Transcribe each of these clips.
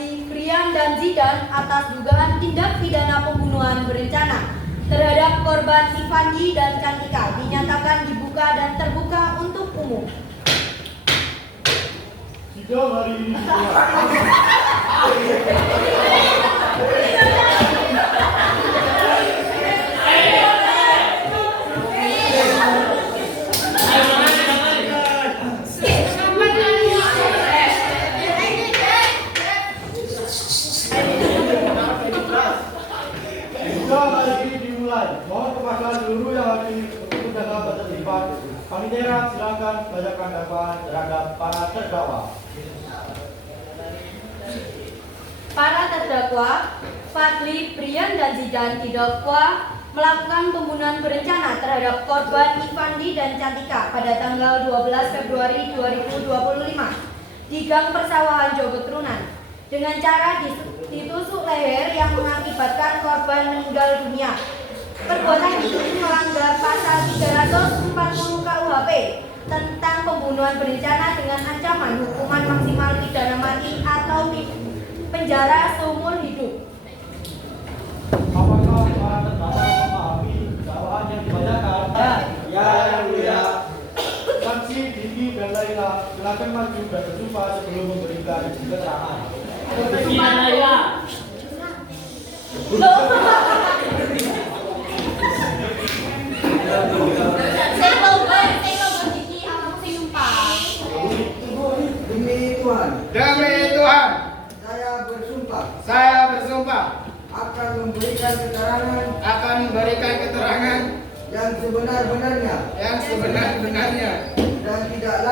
Fadli, Brian, dan Zidan atas dugaan tindak pidana pembunuhan berencana terhadap korban Ivandi dan Cantika dinyatakan dibuka dan terbuka untuk umum. Sidang hari ini mohon kepada seluruh yang hadir untuk dapat terlibat. Panitia silakan bacakan dakwaan terhadap para terdakwa. Para terdakwa Fadli, Brian, dan Zidan didakwa melakukan pembunuhan berencana terhadap korban Ivandi dan Cantika pada tanggal 12 Februari 2025 di Gang Persawahan Jogotrunan dengan cara ditusuk leher yang mengakibatkan korban meninggal dunia. Perbuatan itu melanggar pasal 340 KUHP tentang pembunuhan berencana dengan ancaman hukuman maksimal pidana mati atau penjara seumur hidup. Apakah para terdakwa memahami dakwaan yang dibacakan? Ya, yang mulia. Saksi Diki dan Laila silakan maju dan bersumpah sebelum memberikan keterangan. Diki dan Laila. Demi Tuhan, Saya bersumpah akan memberikan keterangan yang sebenar-benarnya yang sebenar-benarnya dan tidak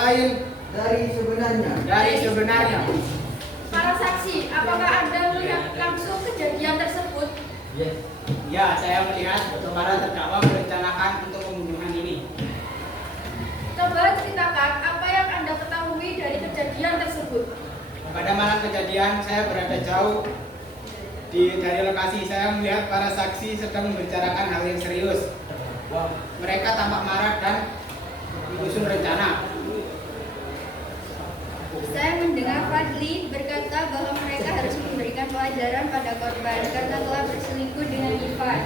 lain dari sebenarnya. Para saksi, apakah Anda melihat langsung kejadian tersebut? Ya, saya melihat para terdakwa merencanakan untuk pembunuhan ini. Coba ceritakan apa yang Anda ketahui dari kejadian tersebut. Pada malam kejadian, saya berada jauh dari lokasi. Saya melihat para saksi sedang membicarakan hal yang serius. Mereka tampak marah dan menyusun rencana. Saya mendengar Fadli berkata bahwa mereka harus memberikan pelajaran pada korban karena telah berselingkuh dengan Ivan.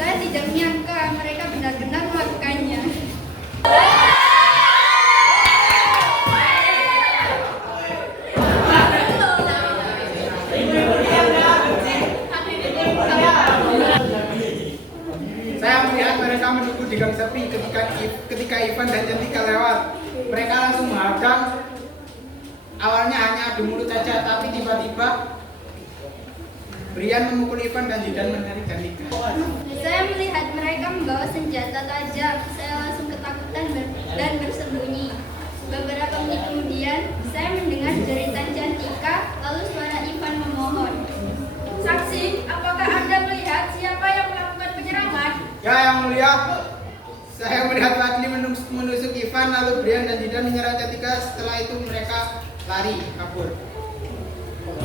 Saya tidak menyangka mereka benar-benar melakukannya. Saya melihat mereka menunggu di gang sepi ketika Ivan dan Cantika lewat. Mereka langsung menghadang. Awalnya hanya adu mulut saja, tapi tiba-tiba Brian memukul Ivan dan Zidan menarik Cantika. Saya melihat mereka membawa senjata tajam. Saya langsung ketakutan dan bersembunyi. Beberapa menit kemudian, saya mendengar jeritan Cantika, lalu suara Ivan memohon. Saksi, apakah Anda melihat siapa yang melakukan penyerangan? Ya, yang mulia, saya melihat Fadli menusuk Ivan, lalu Brian dan Zidan menyerang Cantika. Setelah itu mereka lari kabur.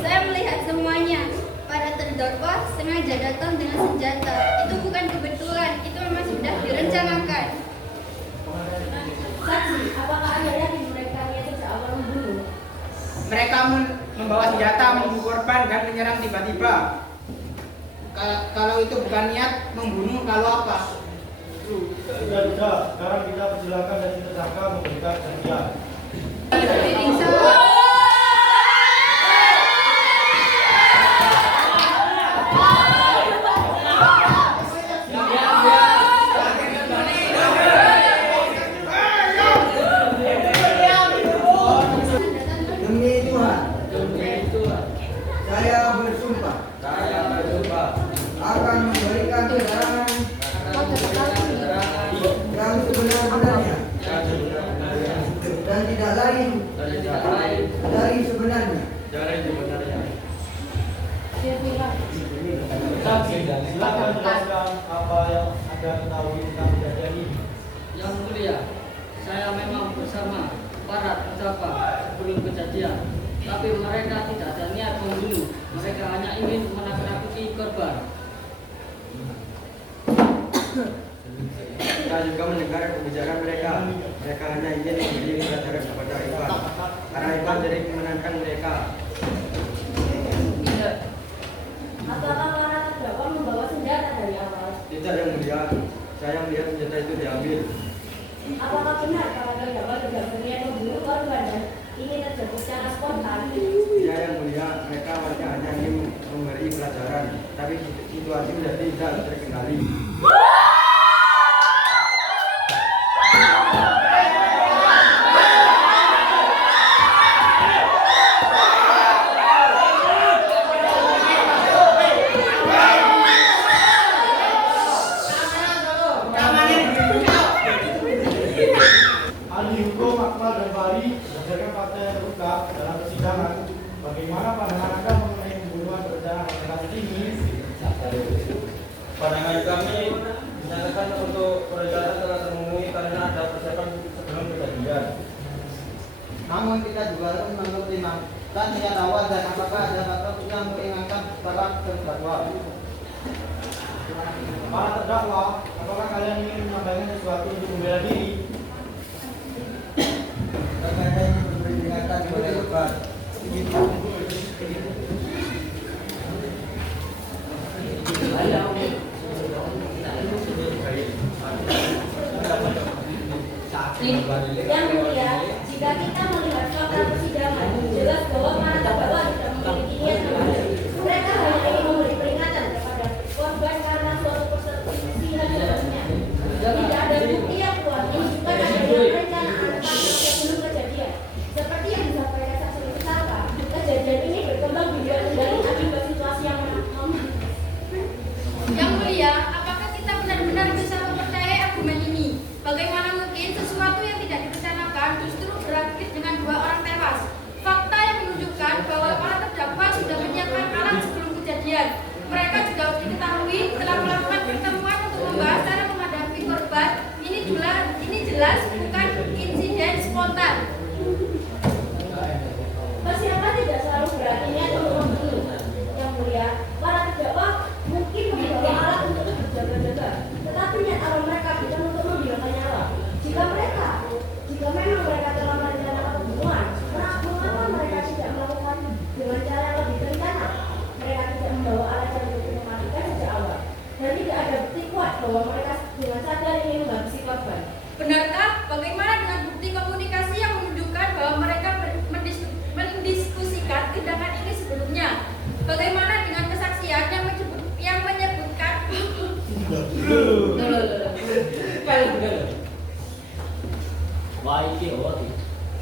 Saya melihat semuanya. Para terdakwa sengaja datang dengan senjata. Itu bukan kebetulan, itu memang sudah direncanakan. Saksi, apakah Anda yakin mereka niat sejak awal membunuh? Mereka membawa senjata, membunuh korban dan menyerang tiba-tiba. Kalau itu bukan niat membunuh, kalau apa? Sudah. Sekarang kita persilakan dari tersangka memberikan kesaksian. Demi Tuhan. Saya bersumpah akan memberikan keterangan yang sebenar-benarnya dan tidak lain dari sebenarnya. Saksi, silakan jelaskan apa yang Anda ketahui tentang kejadian ini. Yang mulia, saya memang bersama para terdakwa sebelum kejadian, tapi mereka tidak ada niat membunuh. Mereka hanya ingin menakut-nakuti korban. Kita juga mendengar pembicaraan mereka. Mereka hanya ingin memberi pelajaran kepada Ivan, karena Ivan jadi memenangkan mereka. Tidak yang mulia, saya melihat senjata itu diambil. Apakah benar para terdakwa tidak berniat membunuh korban dan ini terjadi secara spontan? Tidak yang mulia, mereka awalnya hanya ingin memberi pelajaran, tapi situasi sudah tidak terkendali. Ahli hukum Akmal dan Bari berdasarkan fakta yang terungkap dalam persidangan, bagaimana pandangan Anda mengenai pembunuhan berencana pada kasus ini? Pandangan kami menyatakan untuk perencanaan telah termenuhi karena ada persiapan sebelum kejadian. Namun kita juga harus mempertimbangkan niat awal dan apakah ada faktor yang meringankan para terdakwa. Para terdakwa, apakah kalian ingin menyampaikan sesuatu untuk membela diri? Terkadang ingin memberi peringatan kepada korban. Yang mulia, jika kita melihat fakta persidangan, jelas bahwa para terdakwa tidak memiliki niat membunuh. Mereka hanya ingin memberi peringatan kepada korban karena suatu perselisihan sebelumnya. Tidak ada bukti yang kuat menunjukkan adanya perencanaan pasca sebelum kejadian. Seperti yang disampaikan saksi tersangka, kejadian ini berkembang di luar kendali akibat situasi yang memanas. Yang mulia, apakah kita benar-benar bisa mempercayai argumen ini? Bagaimana mungkin sesuatu yang tidak direncanakan justru berakhir dengan 2 orang tewas? Fakta yang menunjukkan bahwa para terdakwa sudah menyiapkan alat sebelum kejadian. Mereka juga diketahui telah melakukan pertemuan untuk membahas cara menghadapi korban. Ini jelas bukan insiden spontan. Persiapan tidak selalu berarti niat untuk membunuh. Yang mulia, para terdakwa mungkin membawa alat untuk berjaga-jaga, tetapi niat awal mereka bukan untuk menghilangkan nyawa. Jika memang mereka telah merencanakan pembunuhan, mengapa mereka tidak melakukan dengan cara yang lebih terencana? Mereka tidak membawa alat yang untuk mematikan sejak awal, dan tidak ada bukti kuat bahwa mereka dengan sadar ingin menghabisi korban. Benarkah? Bagaimana dengan bukti komunikasi yang menunjukkan bahwa mereka mendiskusikan tindakan ini sebelumnya? Bagaimana dengan kesaksian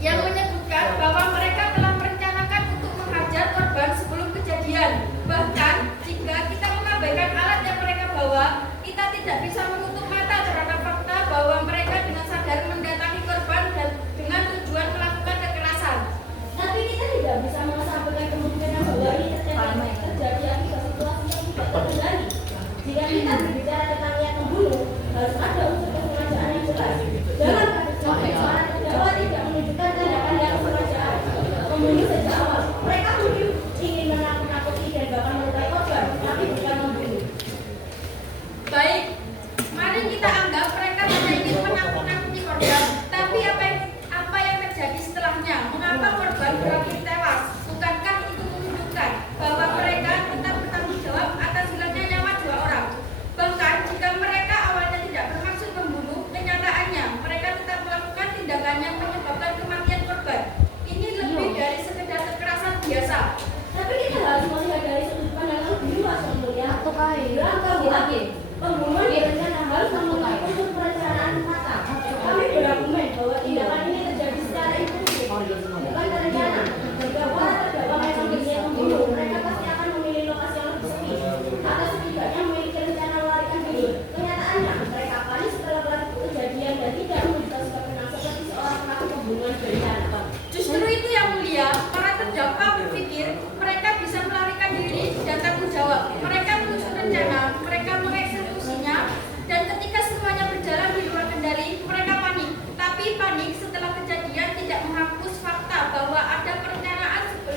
yang menyebutkan bahwa mereka telah merencanakan untuk menghajar korban sebelum kejadian? Bahkan jika kita mengabaikan alat yang mereka bawa, kita tidak bisa menutup mata terhadap fakta bahwa mereka dengan sadar mendatangi korban dan dengan tujuan melakukan kekerasan. Tapi kita tidak bisa mengesampingkan kemungkinan bahwa ini terjadi akibat situasi yang tidak terkendali. Jika kita berbicara tentang niat membunuh, harus ada unsur kesengajaan yang jelas. Dalam kasus ini, para terdakwa tidak menunjukkan tanda-tanda kesengajaan membunuh sejak awal. Mereka mungkin ingin menakut-nakuti dan bahkan melukai korban, tapi bukan membunuh. Baik, mari kita anggap mereka hanya ingin menakut-nakuti korban. Tapi apa yang terjadi setelahnya? Mengapa korban berakhir tewas? Bukankah itu menunjukkan bahwa mereka tetap bertanggung jawab atas hilangnya nyawa 2 orang? Bahkan jika mereka awalnya tidak bermaksud membunuh, kenyataannya mereka tetap melakukan tindakan yang menyebabkan kematian korban. Ini lebih dari sekedar kekerasan biasa. Tapi kita harus melihat dari sudut pandang yang lebih luas, yang mulia. Dalam KUHP, pembunuhan berencana harus memiliki unsur perencanaan matang. Kami berargumen bahwa tindakan ini terjadi secara impulsif, bukan terencana. Jika para terdakwa memang berniat membunuh, mereka pasti akan memilih lokasi yang lebih sepi, atau setidaknya memiliki rencana melarikan diri. Kenyataannya, mereka panik setelah pelaku kejadian dan tidak menunjukkan sikap tenang seperti seorang pelaku pembunuhan berencana. Justru itu yang mulia, para terdakwa berpikir mereka bisa melarikan diri dan tanggung jawab. Mereka menyusun rencana, mereka mengeksekusinya, dan ketika semuanya berjalan di luar kendali, mereka panik. Tapi panik setelah kejadian tidak menghapus fakta bahwa ada perencanaan sebelum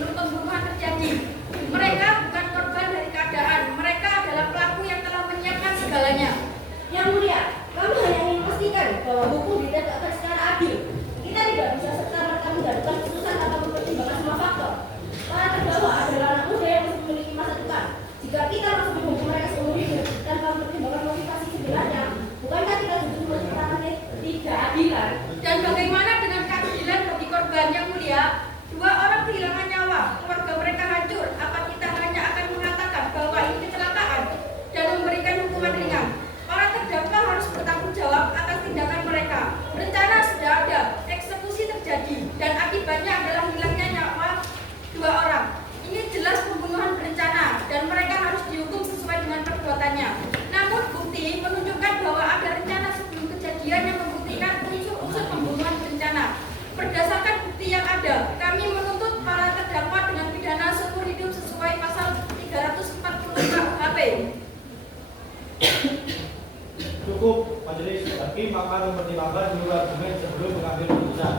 akan mempertimbangkan seluruh argumen sebelum mengambil keputusan.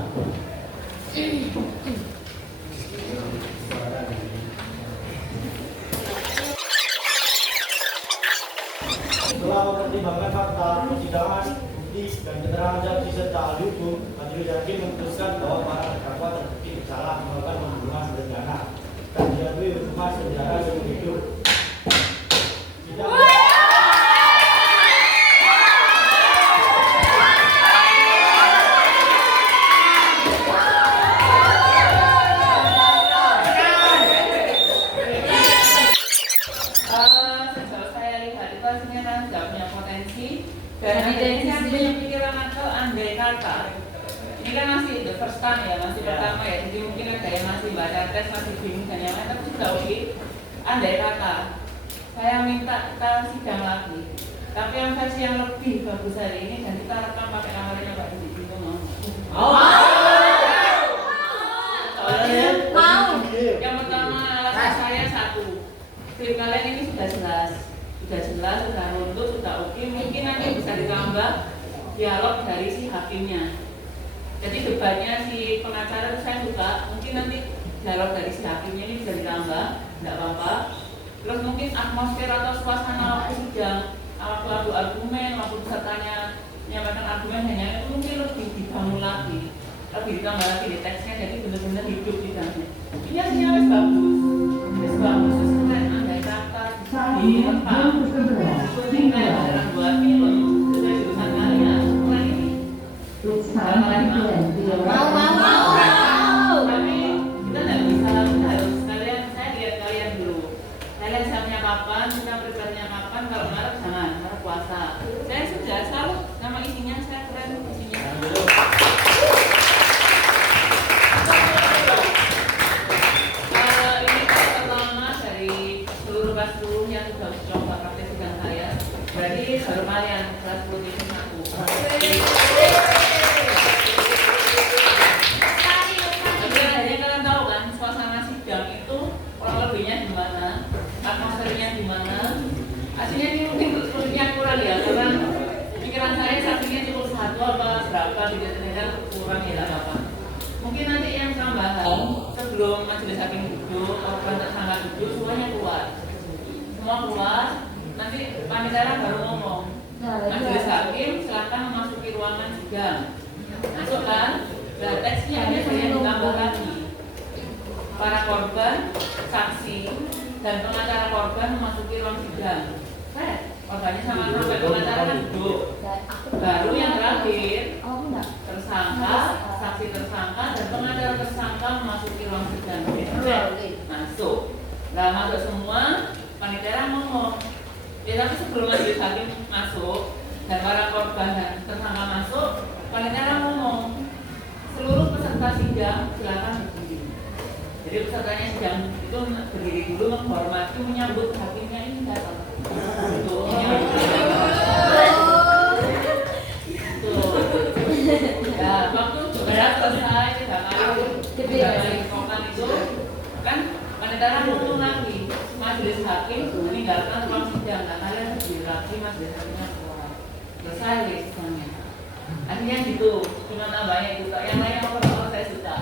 Setelah mempertimbangkan fakta persidangan, bukti dan keterangan saksi serta ahli hukum, majelis hakim memutuskan bahwa para terdakwa terbukti bersalah melakukan pembunuhan berencana dan dijatuhi hukuman penjara seumur hidup. Sidang sejauh saya lihat itu hasilnya kan tidak punya potensi dan akhirnya saya punya pikiran akal andai kata ini kan masih the first time ya, masih pertama ya, jadi mungkin ada yang masih baca tes, masih bingung dan yang lain, tapi sudah oke. Andai kata saya minta kita sidang lagi, tapi yang versi yang lebih bagus hari ini dan kita rekam pakai kameranya Pak Didi itu mau. Yang pertama alasan saya satu, klip kalian ini sudah jelas, sudah runtuh, sudah oke. Mungkin nanti bisa ditambah dialog dari si hakimnya. Jadi debatnya si pengacara itu saya suka. Mungkin nanti dialog dari si hakimnya ini bisa ditambah, tidak apa-apa. Terus mungkin atmosfer atau suasana waktu sidang, waktu adu argumen, waktu pesertanya menyampaikan argumen hanya itu mungkin lebih dibangun lagi, lebih ditambah lagi di teksnya, jadi benar-benar hidup sidangnya. Ini hasilnya wes bagus, terus keren, andai kata direkam, syuting kayak beneran buat film, sesuai jurusan kalian, keren ini. Tapi kita nggak bisa, kita harus kalian, saya lihat kalian dulu. Kalian siapnya kapan, kita prepare-nya kapan, kalau Maret jangan, Maret puasa. Saya sudah selalu nama isinya, saya keren isinya. Ini kali pertama dari seluruh kelas 10 yang sudah coba praktek sidang saya. Berarti baru kalian kelas 10 ini aku. Tapi akhirnya kalian tahu kan suasana sidang itu kurang lebihnya gimana, atmosfernya gimana. Hasilnya ini mungkin yang kurang ya, karena pikiran saya saksinya cukup satu apa berapa gitu, ternyata kurang ya apa. Mungkin nanti yang tambahan sebelum majelis hakim duduk, korban tersangka duduk, semuanya keluar. Semua keluar, nanti panitia baru ngomong. Majelis hakim silakan memasuki ruangan sidang. Masuk kan? Nah, teksnya ini saya ditambah lagi. Para korban, saksi, dan pengacara korban memasuki ruang sidang. Korbannya sama sampai pengacara kan duduk. Baru yang terakhir, tersangka, saksi tersangka, dan pengacara tersangka memasuki ruang sidang. Masuk. Nah, masuk semua, panitia ngomong. Ya, tapi sebelum majelis hakim masuk dan para korban dan tersangka masuk, panitia ngomong. Seluruh peserta sidang silakan berdiri. Jadi pesertanya sidang itu berdiri dulu menghormati, menyambut hakimnya ini datang. Ya, waktu berat selesai sidang kokan itu kan panitia ngomong lagi, majelis hakim meninggalkan ruang sidang. Nah, kalian berdiri lagi, majelis hakimnya keluar. Selesai sidangnya. Akhirnya gitu, cuma tambahnya itu. Yang lain apa saya suka.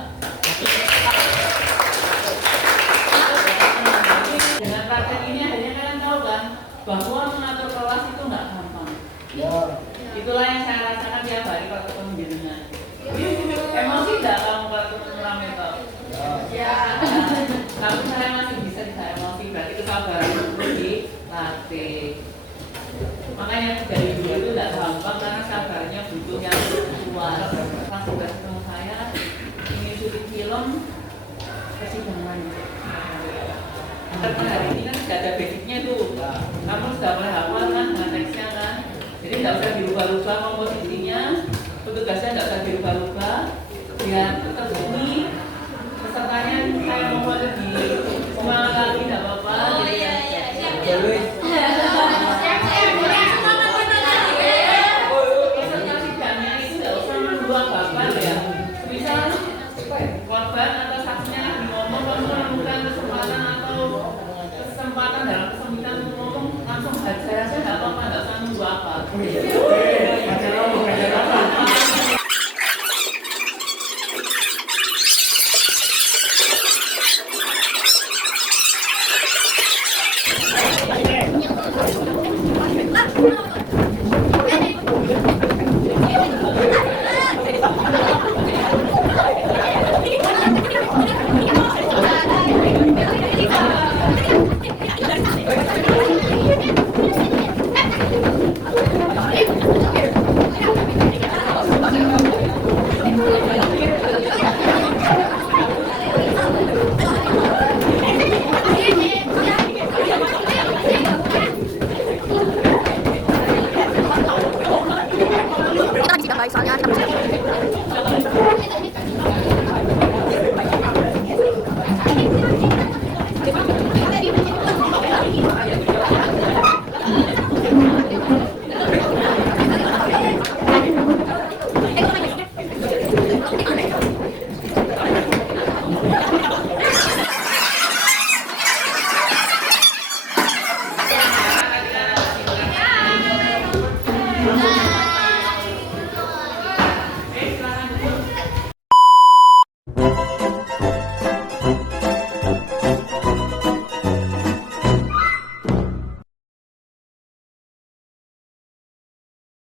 Dengan praktek ini akhirnya kalian tahu kan bahwa mengatur kelas itu nggak gampang. Itulah yang saya rasakan tiap hari kalau ketemu jenengan. Emosi nggak kamu kalau ketemu rame tau? Tapi saya masih bisa emosi, berarti kesabaran perlu dilatih. Makanya dari dulu itu tidak gampang karena sabarnya butuh yang kuat. Pas sudah ketemu saya ingin syuting film persidangan. Karena hari ini kan sudah ada basicnya tuh. Kamu sudah mulai hafal kan dengan teksnya kan. Jadi tidak usah dirubah-rubah komposisinya, petugasnya tidak usah dirubah-rubah. Biar tetap ini pesertanya saya mau lebih semangat lagi tidak apa-apa. Korban atau saksinya lagi ngomong, kamu menemukan kesempatan dalam kesempitan untuk ngomong, langsung hajar aja nggak apa-apa, nggak usah nunggu apa. Kenapa?